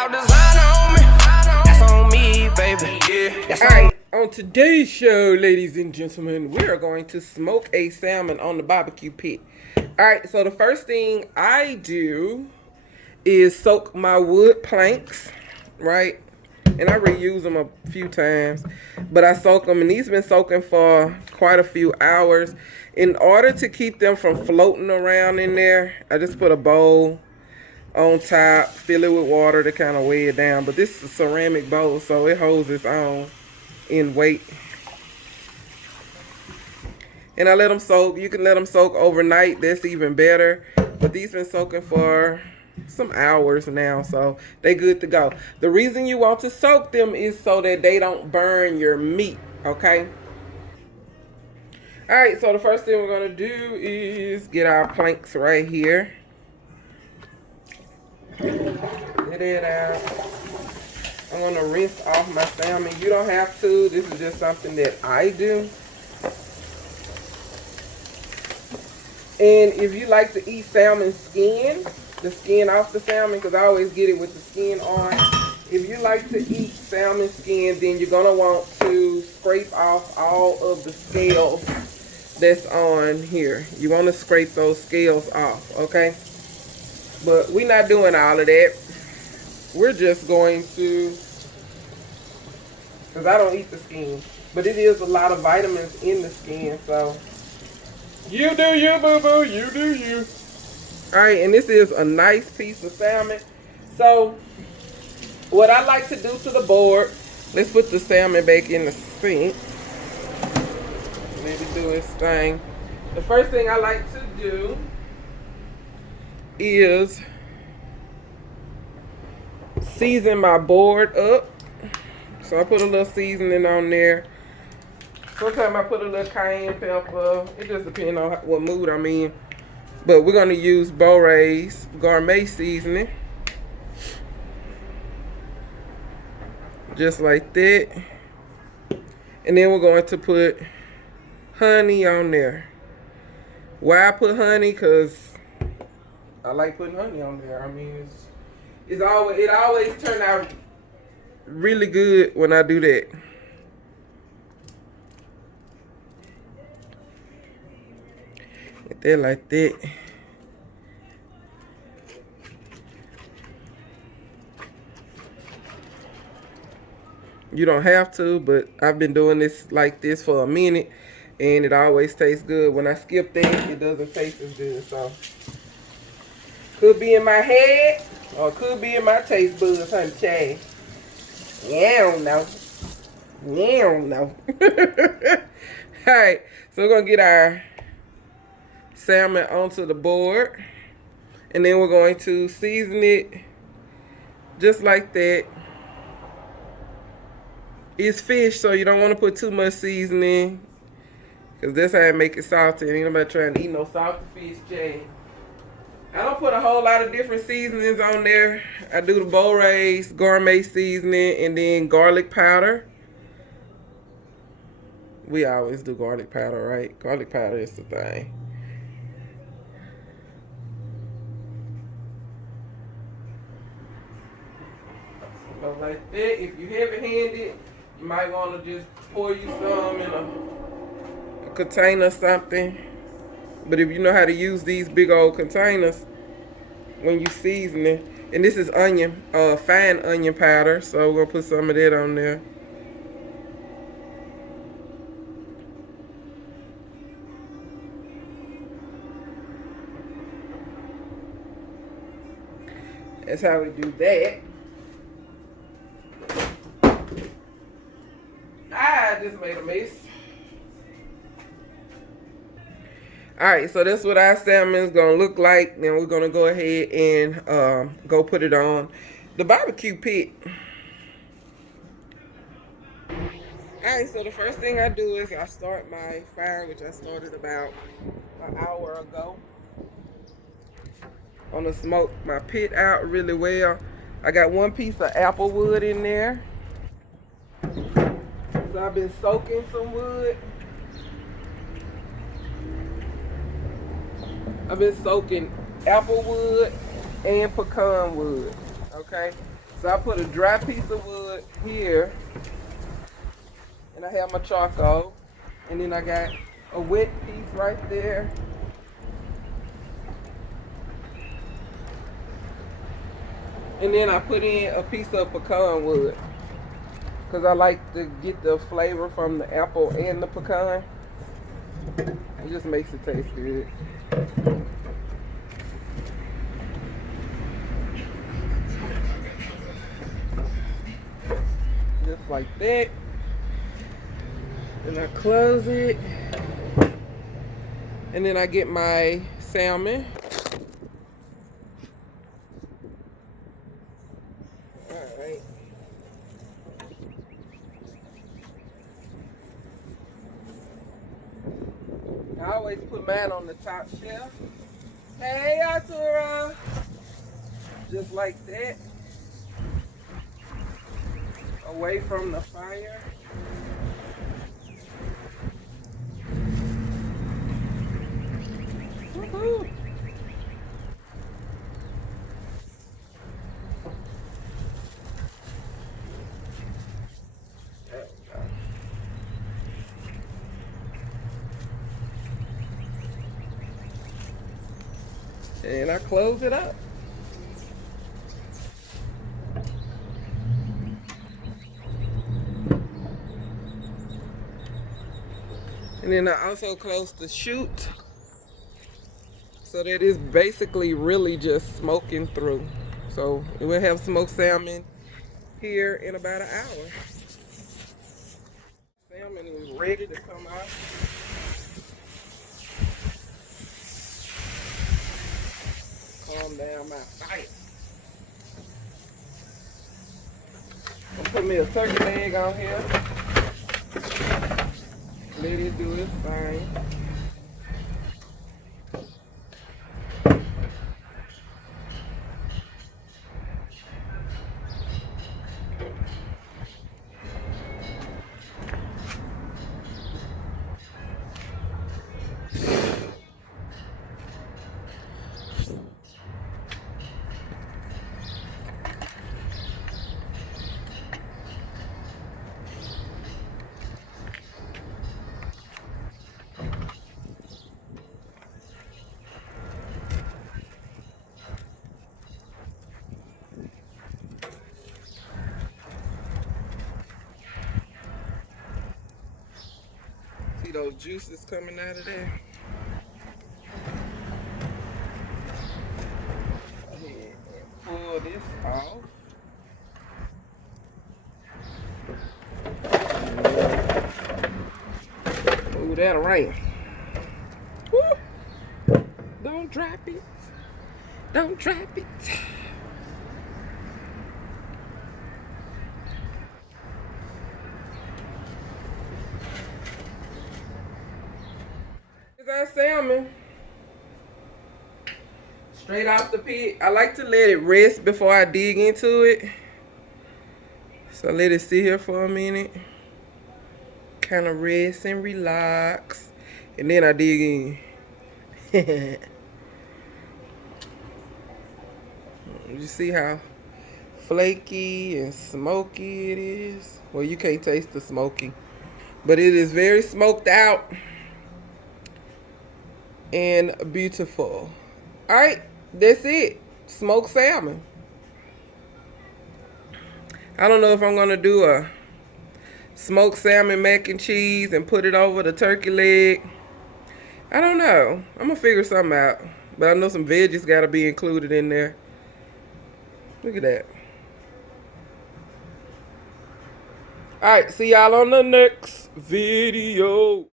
out designer on me. That's on me, baby. Yeah, that's Alright, on today's show, ladies and gentlemen, we are going to smoke a salmon on the barbecue pit. Alright, so the first thing I do is soak my wood planks, right? And I reuse them a few times, but I soak them, and these been soaking for quite a few hours. In order to keep them from floating around in there, I just put a bowl on top, fill it with water to kind of weigh it down. But this is a ceramic bowl, so it holds its own in weight. And I let them soak. You can let them soak overnight. That's even better. But these been soaking for some hours now, so they good to go. The reason you want to soak them is so that they don't burn your meat, okay? All right, so the first thing we're gonna do is get our planks right here. Get it out. I'm gonna rinse off my salmon. You don't have to. This is just something that I do. And if you like to eat salmon skin, the skin off the salmon, because I always get it with the skin on. If you like to eat salmon skin, then you're gonna want to scrape off all of the scales that's on here. You want to scrape those scales off, okay? But we're not doing all of that. We're just going to, because I don't eat the skin, but it is a lot of vitamins in the skin, so you do you, boo-boo, you do you. All right, and this is a nice piece of salmon. So what I like to do to the board, let's put the salmon back in the sink. Let it do its thing. The first thing I like to do is season my board up. So I put a little seasoning on there. Sometimes I put a little cayenne pepper. It just depends on what mood I'm in. But we're going to use Beaux Gourmet seasoning. Just like that. And then we're going to put honey on there. Why I put honey? Because I like putting honey on there. I mean, it always turn out really good when I do that. Get that like that. You don't have to, but I've been doing this like this for a minute, and it always tastes good. When I skip that, it doesn't taste as good. So could be in my head, or could be in my taste buds, honey Chad. Yeah, I don't know. Yeah, I don't know. Alright, so we're going to get our salmon onto the board. And then we're going to season it just like that. It's fish, so you don't want to put too much seasoning, because that's how I make it salty. Ain't nobody trying to eat no salty fish, Jay. I don't put a whole lot of different seasonings on there. I do the Beaux Gourmet seasoning and then garlic powder. We always do garlic powder, right? Garlic powder is the thing. So like that. If you heavy-handed, you might want to just pour you some in a container or something. But if you know how to use these big old containers when you season it, and this is onion, fine onion powder, so we're gonna put some of that on there. That's how we do that. I just made a mess. Alright, so that's what our salmon is going to look like. Then we're going to go ahead and go put it on the barbecue pit. Alright, so the first thing I do is I start my fire, which I started about an hour ago. I'm going to smoke my pit out really well. I got one piece of apple wood in there. So I've been soaking some wood. I've been soaking apple wood and pecan wood. Okay, So I put a dry piece of wood here, and I have my charcoal, and then I got a wet piece right there. And then I put in a piece of pecan wood, because I like to get the flavor from the apple and the pecan. It just makes it taste good. Just like that. Then I close it. And then I get my salmon. Alright. I always put mine on the top shelf. Hey, Arturo. Just like that. Away from the fire. Woohoo! There we go. And I close it up. And then I also close the chute so that it's basically really just smoking through. So we'll have smoked salmon here in about an hour. Salmon is ready to come out. Calm down my fire. I'm gonna put me a turkey leg on here. Let it do its thing. See those juices coming out of there? Go ahead and pull this off. Ooh, that'll rain. Woo! Don't drop it. Don't drop it. Our salmon straight off the pit. I like to let it rest before I dig into it, so let it sit here for a minute, kind of rest and relax, and then I dig in. You see how flaky and smoky it is? Well, you can't taste the smoky, but it is very smoked out and beautiful. All right, that's it. Smoked salmon. I don't know if I'm gonna do a smoked salmon mac and cheese and put it over the turkey leg. I don't know. I'm gonna figure something out. But I know some veggies gotta be included in there. Look at that. All right, see y'all on the next video.